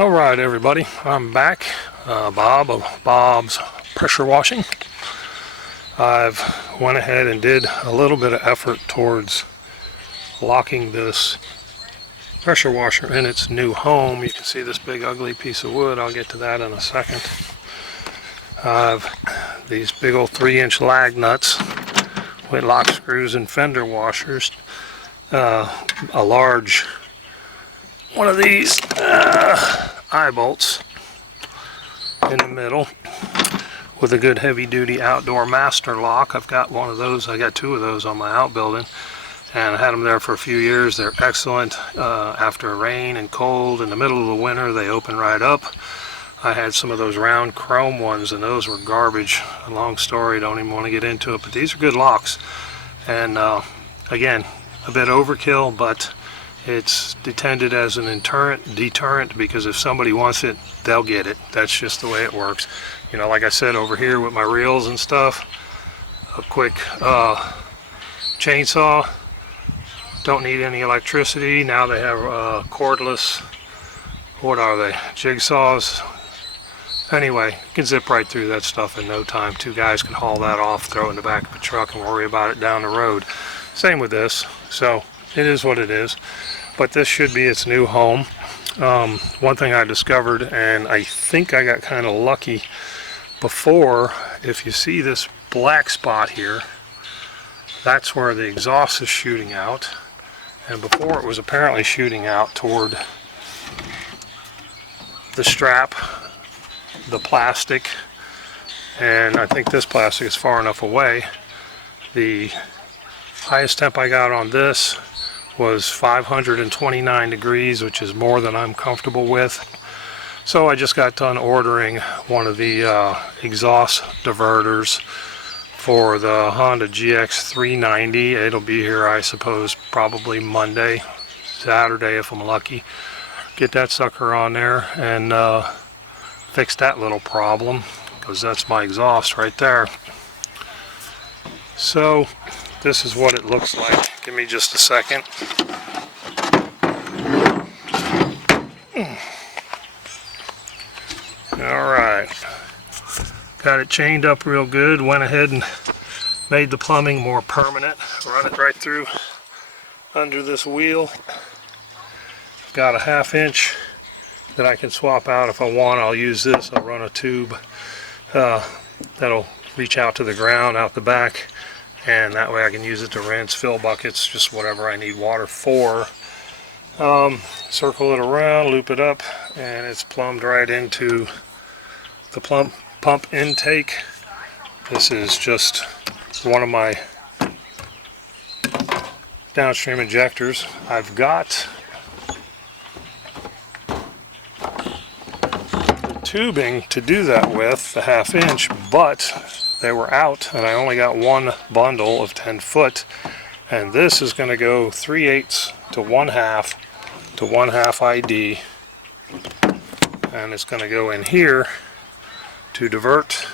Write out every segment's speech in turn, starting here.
Alright everybody, I'm back. Bob of Bob's Pressure Washing. I've went ahead and did a little bit of effort towards locking this pressure washer in its new home. You can see this big ugly piece of wood. I'll get to that in a second. I've these big old 3-inch lag nuts with lock screws and fender washers. A large one of these eye bolts in the middle with a good heavy duty outdoor master lock. I've got one of those. I got 2 of those on my outbuilding, and I had them there for a few years. They're excellent. After rain and cold in the middle of the winter, they open right up. I had some of those round chrome ones, and those were garbage. A long story, don't even want to get into it, but these are good locks. And again, a bit overkill, but it's intended as an deterrent, because if somebody wants it, they'll get it. That's just the way it works. You know, like I said, over here with my reels and stuff, a quick chainsaw, don't need any electricity. Now they have cordless, what are they, jigsaws. Anyway, you can zip right through that stuff in no time. 2 guys can haul that off, throw it in the back of the truck, and worry about it down the road. Same with this. So it is what it is, but this should be its new home. One thing I discovered, and I think I got kind of lucky before, if you see this black spot here, that's where the exhaust is shooting out, and before it was apparently shooting out toward the strap, the plastic, and I think this plastic is far enough away. The highest temp I got on this was 529 degrees, which is more than I'm comfortable with. So I just got done ordering one of the exhaust diverters for the Honda GX390. It'll be here, I suppose, probably Monday, Saturday if I'm lucky. Get that sucker on there and fix that little problem, because that's my exhaust right there. So this is what it looks like. Give me just a second. Alright. Got it chained up real good. Went ahead and made the plumbing more permanent. Run it right through under this wheel. Got a 1/2 inch that I can swap out if I want. I'll use this. I'll run a tube that'll reach out to the ground out the back, and that way I can use it to rinse, fill buckets, just whatever I need water for. Circle it around, loop it up, and it's plumbed right into the pump intake. This is just one of my downstream injectors. I've got the tubing to do that with, the 1/2 inch, but they were out, and I only got one bundle of 10 foot, and this is going to go 3/8 to 1/2 to 1/2 ID, and it's going to go in here to divert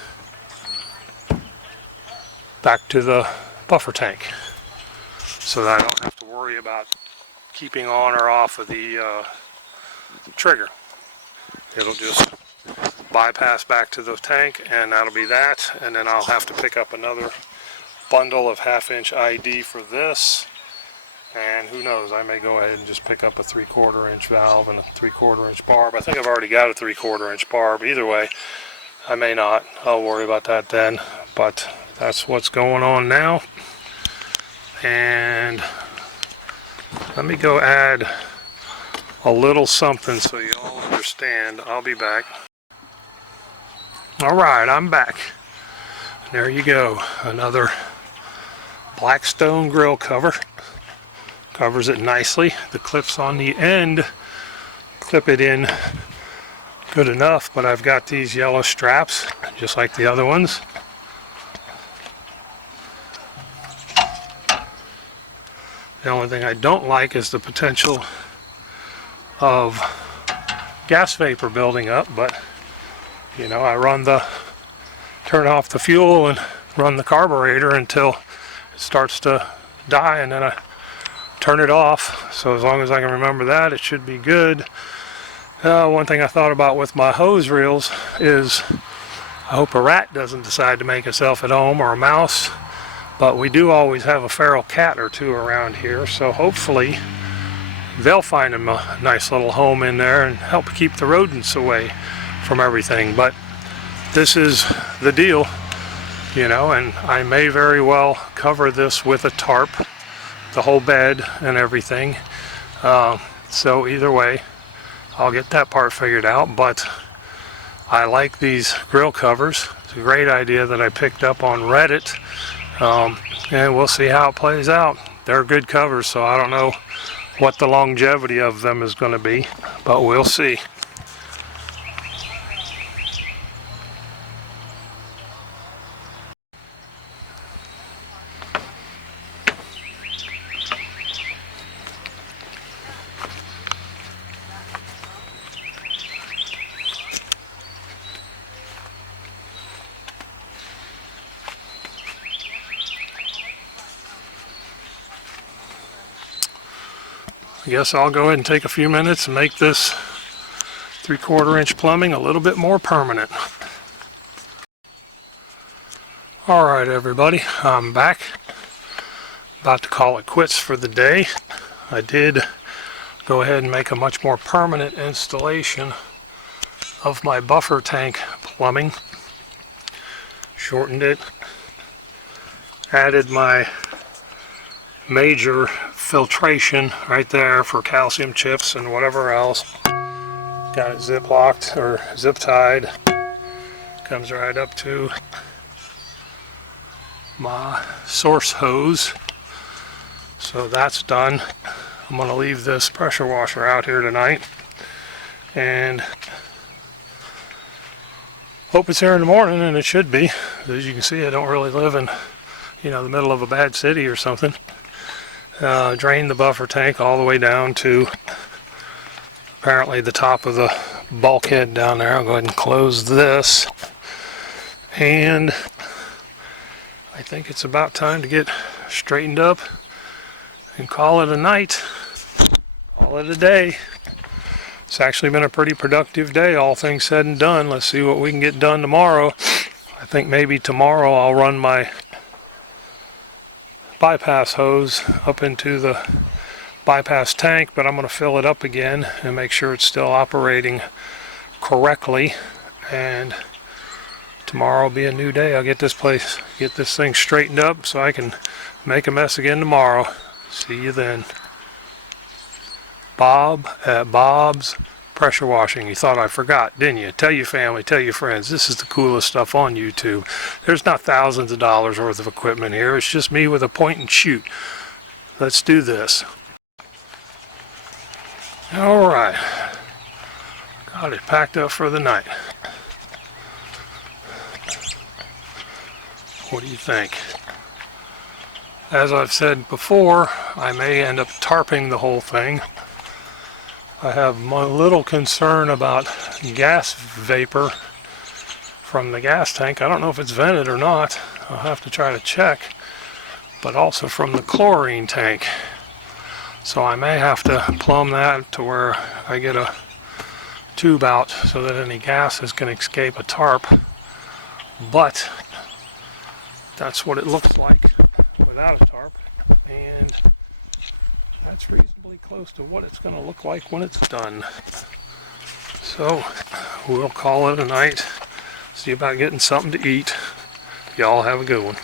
back to the buffer tank, so that I don't have to worry about keeping on or off of the trigger. It'll just bypass back to the tank, and that'll be that. And then I'll have to pick up another bundle of 1/2 inch ID for this, and who knows, I may go ahead and just pick up a 3/4 inch valve and a 3/4 inch barb. I think I've already got a 3/4 inch barb. Either way, I may not. I'll worry about that then, but that's what's going on now. And let me go add a little something so you all understand. I'll be back. Alright, I'm back. There you go. Another Blackstone grill cover. Covers it nicely. The clips on the end clip it in good enough, but I've got these yellow straps, just like the other ones. The only thing I don't like is the potential of gas vapor building up, but you know, I turn off the fuel and run the carburetor until it starts to die, and then I turn it off. So as long as I can remember that, it should be good. One thing I thought about with my hose reels is I hope a rat doesn't decide to make itself at home, or a mouse, but we do always have a feral cat or two around here, so hopefully they'll find them a nice little home in there and help keep the rodents away from everything. But this is the deal, you know, and I may very well cover this with a tarp, the whole bed and everything. So either way, I'll get that part figured out, but I like these grill covers. It's a great idea that I picked up on Reddit, and we'll see how it plays out. They're good covers, so I don't know what the longevity of them is going to be, but we'll see. I guess I'll go ahead and take a few minutes and make this 3/4 inch plumbing a little bit more permanent. Alright everybody, I'm back. About to call it quits for the day. I did go ahead and make a much more permanent installation of my buffer tank plumbing. Shortened it. Added my major filtration right there for calcium chips and whatever else. Got it zip locked or zip tied. Comes right up to my source hose. So that's done. I'm going to leave this pressure washer out here tonight and hope it's here in the morning, and it should be. As you can see, I don't really live in, you know, the middle of a bad city or something. Drain the buffer tank all the way down to apparently the top of the bulkhead down there. I'll go ahead and close this, and I think it's about time to get straightened up and call it a night, call it a day. It's actually been a pretty productive day, all things said and done. Let's see what we can get done tomorrow. I think maybe tomorrow I'll run my bypass hose up into the bypass tank, but I'm going to fill it up again and make sure it's still operating correctly, and tomorrow will be a new day. I'll get this thing straightened up so I can make a mess again tomorrow. See you then. Bob at Bob's Pressure Washing. You thought I forgot, didn't you? Tell your family, tell your friends. This is the coolest stuff on YouTube. There's not thousands of dollars worth of equipment here. It's just me with a point and shoot. Let's do this. Alright. Got it packed up for the night. What do you think? As I've said before, I may end up tarping the whole thing. I have my little concern about gas vapor from the gas tank. I don't know if it's vented or not. I'll have to try to check. But also from the chlorine tank. So I may have to plumb that to where I get a tube out so that any gases can escape a tarp. But that's what it looks like without a tarp. And that's reasonably close to what it's going to look like when it's done. So we'll call it a night. See about getting something to eat. Y'all have a good one.